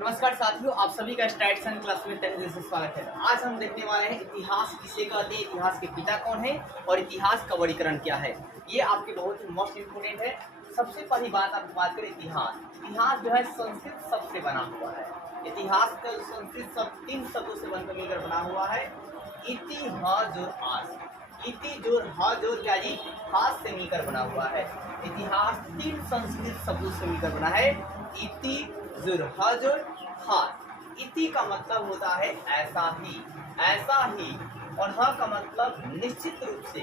नमस्कार साथियों, आप सभी का स्टार्ट सन क्लास में तहे दिल से स्वागत है। आज हम देखने वाले हैं इतिहास किसे कहते हैं, इतिहास के पिता कौन है और इतिहास का वर्गीकरण क्या है। ये आपके बहुत ही मोस्ट इम्पोर्टेंट है। सबसे पहली बात आप बात करें इतिहास जो है संस्कृत शब्द से बना हुआ है। इतिहास का संस्कृत शब्द 3 शब्दों से बनकर मिलकर बना हुआ है। इति ह जोर आस, इति जोर ह जोर क्या जी, हाथ से मिलकर बना हुआ है। इतिहास 3 संस्कृत शब्दों से मिलकर बना है। इति जोर ह जोर हाथ। इति का मतलब होता है ऐसा ही, और ह का मतलब निश्चित रूप से,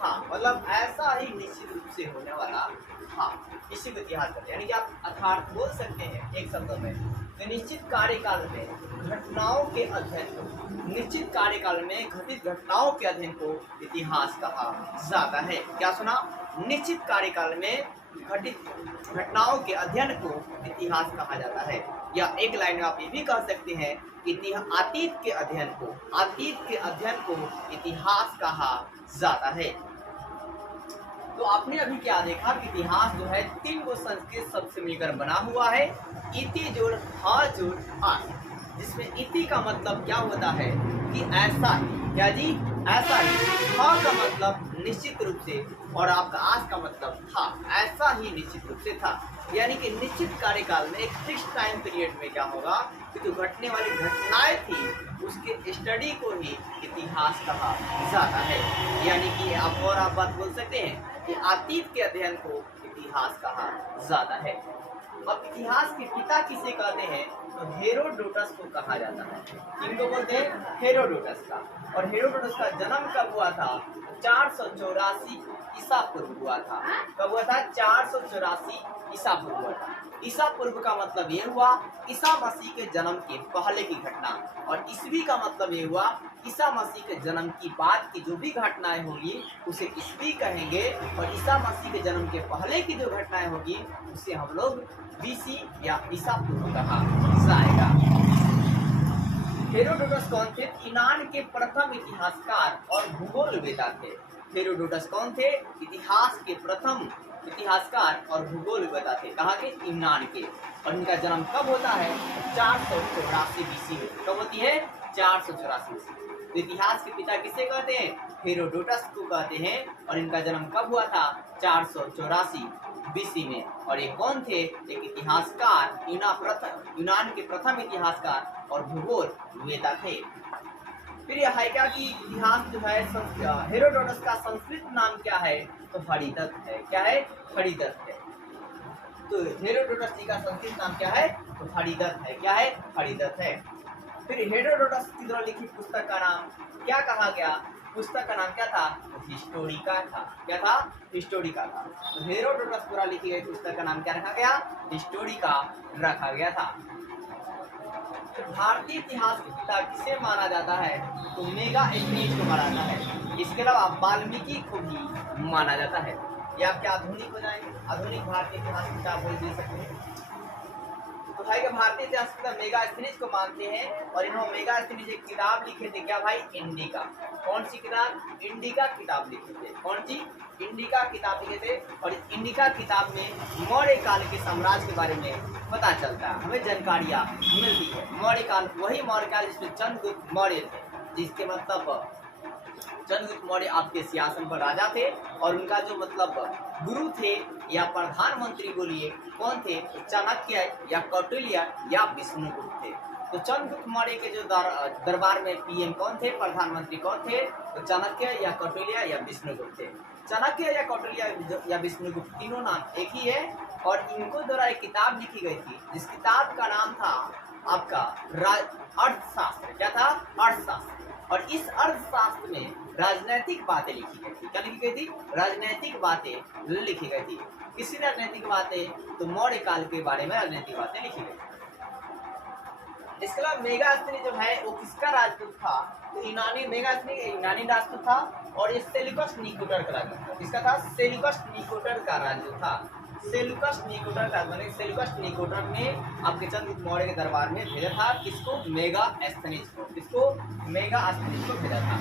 हाँ मतलब ऐसा ही निश्चित रूप से होने वाला, हाँ इसी को इतिहास कहते हैं। यानी कि आप अर्थात बोल सकते हैं एक शब्द में कि निश्चित कार्यकाल में घटनाओं के अध्ययन को, निश्चित कार्यकाल में घटित घटनाओं के अध्ययन को इतिहास कहा जाता है। क्या सुना? निश्चित कार्यकाल में घटित घटनाओं के अध्ययन को इतिहास कहा जाता है। या एक लाइन में आप ये भी कह सकते हैं कि अतीत के अध्ययन को इतिहास कहा जाता है। तो आपने अभी क्या देखा कि इतिहास जो है 3 गो संस्कृत शब्द से मिलकर बना हुआ है। इति जोड़ ह जोड़ आस, जिसमें इति का मतलब क्या होता है कि ऐसा ही, क्या जी, ऐसा ही। ह का मतलब निश्चित रूप से, और आपका आस का मतलब था, ऐसा ही निश्चित रूप से था। यानी कि निश्चित कार्यकाल में एक फिक्स टाइम पीरियड में क्या होगा कि जो घटने वाली घटनाएं थी उसके स्टडी को ही इतिहास कहा जाता है। यानी कि आप बात बोल सकते हैं कि अतीत के अध्ययन को इतिहास कहा जाता है। अब इतिहास के पिता किसे कहते हैं तो हेरोडोटस को कहा जाता है। किनको बोलते हैं? हेरोडोटस का। और हेरोडोटस का जन्म कब हुआ था? 484 ईसा पूर्व हुआ था। कब हुआ था? 484 ईसा पूर्व हुआ था। ईसा पूर्व का मतलब ये हुआ ईसा मसीह के जन्म के पहले की घटना, और ईसवी का मतलब ये हुआ ईसा मसीह के जन्म की बाद की जो भी घटनाएं होगी उसे ईसवी कहेंगे, और ईसा मसीह के जन्म के पहले की जो घटनाएं होगी उसे हम लोग बीसी या ईसा पूर्व कहा जाएगा। हेरोडोटस कौन थे? यूनान के प्रथम इतिहासकार और भूगोलवेता थे। हेरोडोटस कौन थे? इतिहास के प्रथम इतिहासकार और भूगोलवेता थे। कहाँ के? यूनान के। और इनका जन्म कब होता है? 484 बीसी में। कब होती है? 484 बीसी। तो इतिहास के पिता किसे कहते हैं? हेरोडोटस को कहते हैं। और इनका जन्म कब हुआ था? 484 बीसी में। और ये कौन थे? एक इतिहासकार, यूनान के प्रथम इतिहासकार और भूगोलवेता थे। फिर यह है क्या कि इतिहास जो है हेरोडोटस का संस्कृत नाम क्या है तो हरिदत्त है। क्या है? हरिदत्त है। तो हेरोडोटस जी का संस्कृत नाम क्या है तो हरिदत्त है। क्या है? हरिदत्त है। फिर हेरोडोटस की द्वारा लिखित पुस्तक का नाम क्या कहा गया? पुस्तक का नाम क्या था? हिस्टोरिका था। क्या था? हिस्टोरिका था। तो हेरोडोटस द्वारा लिखी गई पुस्तक का नाम क्या रखा गया? हिस्टोरिका रखा गया था। तो भारतीय इतिहास के पिता किसे माना जाता है तो मेगास्थनीज को माना जाता है। इसके अलावा वाल्मीकि को भी माना जाता है। या क्या आधुनिक हो जाएंगे? आधुनिक भारतीय इतिहास के पिता बोल दे सकते हैं। तो भाई भारतीय इतिहास के पिता मेगास्थनीज को मानते हैं। और इन्होंने मेगास्थनीज एक किताब लिखे थे। क्या भाई? इंडिका। कौन सी किताब? इंडिका किताब लिखे थे। कौन सी? इंडिका किताब लिखे थे। और इंडिका किताब में मौर्य काल के साम्राज्य के बारे में पता चलता है, हमें जानकारियाँ मिलती है। मौर्य काल, वही मौर्य काल जिसमें चंद्रगुप्त मौर्य थे, जिसके मतलब चंद्रगुप्त मौर्य आपके सिंहासन पर राजा थे। और उनका जो मतलब गुरु थे या प्रधानमंत्री बोलिए कौन थे? चाणक्य या कौटिल्य या विष्णुगुप्त थे। तो चंद्रगुप्त मौर्य के जो दरबार में पीएम कौन थे, प्रधानमंत्री कौन थे? तो चाणक्य या कौटिल्य या विष्णुगुप्त थे। चाणक्य या कौटिल्य या विष्णुगुप्त तीनों नाम एक ही है। और इनको द्वारा एक किताब लिखी गई थी जिस किताब का नाम था आपका अर्थशास्त्र। क्या था? अर्थशास्त्र। और इस अर्थशास्त्र में राजनैतिक बातें लिखी गई थी। क्या लिखी गई थी? राजनैतिक बातें लिखी गई थी। किसी राजनैतिक बातें तो मौर्य काल के बारे में राजनैतिक बातें लिखी गई। इसके अलावा मेगास्थनी जो है वो किसका राजदूत था तो मेगास्थनी यूनानी राजदूत था। और ये सेल्यूकस निकोटर का राजदूत था। किसका था? सेल्यूकस निकोटर का राजदूत था। सेल्यूकस निकोटर का, मतलब सेल्यूकस निकोटर ने आपके चंद्रगुप्त मौर्य के दरबार में भेजा था। किसको? मेगास्थनीज को। किसको? मेगास्थनीज को भेजा था।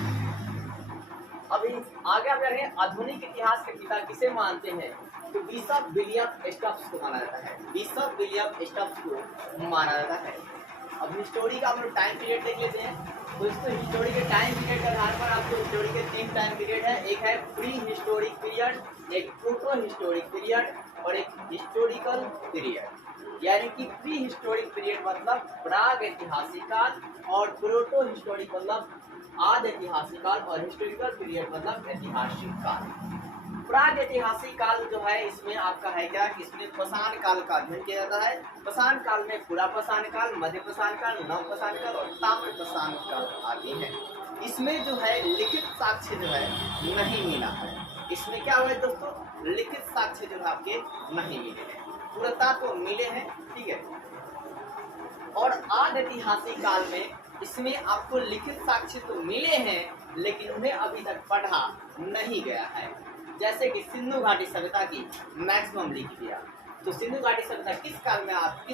अभी आगे आप जा रहे हैं आधुनिक इतिहास के पिता किसे मानते हैं तो बिशप विलियम स्टफ्स को माना जाता है, बिशप विलियम स्टफ्स को माना जाता है। अब हिस्टोरी का हम लोग टाइम पीरियड देख लेते हैं। दोस्तों हिस्टोरी के टाइम पीरियड के आधार पर आपको हिस्टोरी के 3 टाइम पीरियड है, एक है प्री हिस्टोरिक पीरियड, एक प्रोटो हिस्टोरिक पीरियड और एक हिस्टोरिकल पीरियड। यानी कि प्री हिस्टोरिक पीरियड मतलब प्राग ऐतिहासिक काल और प्रोटो हिस्टोरिक मतलब आद ऐतिहासिक काल और हिस्टोरिकल पीरियड मतलब ऐतिहासिक काल। प्राग ऐतिहासिक काल जो है इसमें आपका है क्या, इसमें पाषाण काल का अध्ययन किया जाता है। पाषाण काल में पूरा पाषाण काल, मध्य पाषाण काल, नव पाषाण काल और ताम्र पाषाण काल आते हैं। इसमें जो है लिखित साक्ष्य जो है नहीं मिला है। इसमें क्या हुआ है दोस्तों, लिखित साक्ष्य जो है आपके नहीं मिले हैं, पुरातत्व तो मिले हैं, ठीक है। और आद ऐतिहासिक काल में इसमें आपको लिखित साक्ष्य तो मिले हैं लेकिन उन्हें अभी तक पढ़ा नहीं गया है। जैसे कि सिंधु घाटी सभ्यता की मैक्सिमम लिख दिया। तो सिंधु घाटी सभ्यता किस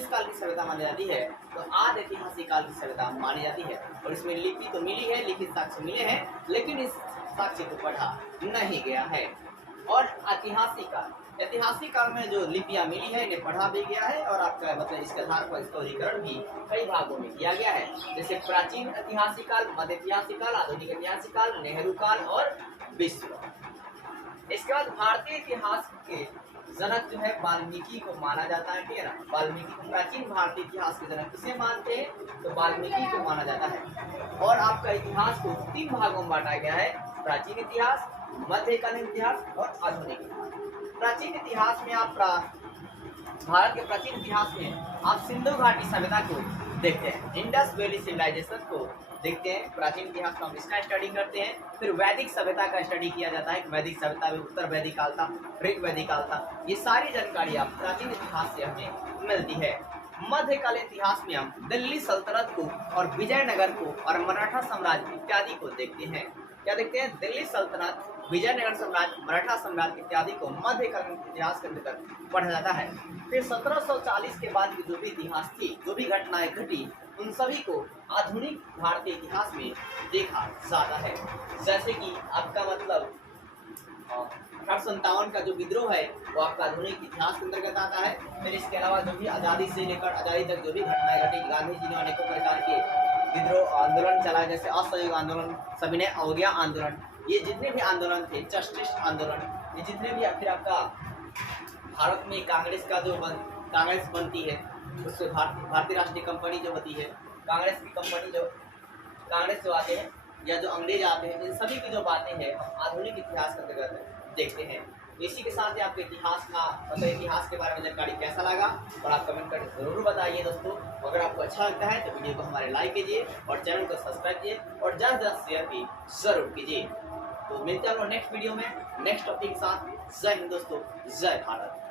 काल की सभ्यता मानी जाती है, तो आद ऐतिहासिक काल की सभ्यता मानी जाती है। और इसमें लिपि तो मिली है, लिखित साक्ष्य मिले हैं लेकिन इस साक्ष्य को पढ़ा नहीं गया है। और ऐतिहासिक काल में जो लिपियां मिली है इन्हें पढ़ा भी गया है और आपका मतलब इसके आधार पर इसका वर्गीकरण भी कई भागों में किया गया है। जैसे प्राचीन ऐतिहासिक काल, मध्य ऐतिहासिक काल, आधुनिक ऐतिहासिक काल, नेहरू काल और विश्व। इसके बाद भारतीय इतिहास के जनक जो है वाल्मीकि को माना जाता है, ठीक है ना। वाल्मीकि को प्राचीन भारतीय इतिहास के जनक किसे मानते हैं, तो वाल्मीकि को माना जाता है। और आपका इतिहास को 3 भागों में बांटा गया है, प्राचीन इतिहास, मध्यकालीन इतिहास और आधुनिक इतिहास। प्राचीन इतिहास में आप भारत के प्राचीन इतिहास में आप सिंधु घाटी सभ्यता को देखते हैं, इंडस वैली सिविलाइजेशन को देखते हैं। प्राचीन इतिहास में हम इसका स्टडी करते हैं। फिर वैदिक सभ्यता का स्टडी किया जाता है, वैदिक सभ्यता में उत्तर वैदिक काल था, ऋग वैदिक काल था। ये सारी जानकारी आप प्राचीन इतिहास से हमें मिलती है। मध्यकालीन इतिहास में हम दिल्ली सल्तनत को और विजयनगर को और मराठा साम्राज्य इत्यादि को देखते हैं। क्या देखते हैं, दिल्ली सल्तनत, विजयनगर साम्राज्य, मराठा साम्राज्य इत्यादि को मध्यकालीन इतिहास के अंतर्गत पढ़ा जाता है। फिर 1740 के बाद की जो भी इतिहास थी, जो भी घटनाएं घटी, उन सभी को आधुनिक भारतीय इतिहास में देखा जाता है। जैसे कि आपका मतलब 1857 का जो विद्रोह है वो आपका आधुनिक इतिहास के अंतर्गत आता है। फिर इसके अलावा जो भी आज़ादी से लेकर आज़ादी तक जो भी घटनाएं घटी, गांधी जी ने अनेकों प्रकार के विद्रोह आंदोलन चलाए, जैसे असहयोग आंदोलन, सविनय अवज्ञा आंदोलन, ये जितने भी आंदोलन थे, जस्टिस आंदोलन, ये जितने भी, फिर आपका भारत में कांग्रेस का जो कांग्रेस बनती है, उससे भारतीय राष्ट्रीय कंपनी जो होती है, कांग्रेस की कंपनी जो कांग्रेस जो आते हैं या जो अंग्रेज आते हैं, इन सभी की जो बातें हैं आधुनिक इतिहास के अंतर्गत देखते हैं। इसी के साथ ही आपके इतिहास का मतलब इतिहास के बारे में जानकारी कैसा लगा और आप कमेंट करके जरूर बताइए दोस्तों। अगर आपको अच्छा लगता है तो वीडियो को हमारे लाइक कीजिए और चैनल को सब्सक्राइब कीजिए और ज़्यादा से ज़्यादा शेयर भी जरूर कीजिए। तो मिलते हैं नेक्स्ट वीडियो में नेक्स्ट टॉपिक के साथ। जय हिंद दोस्तों, जय भारत।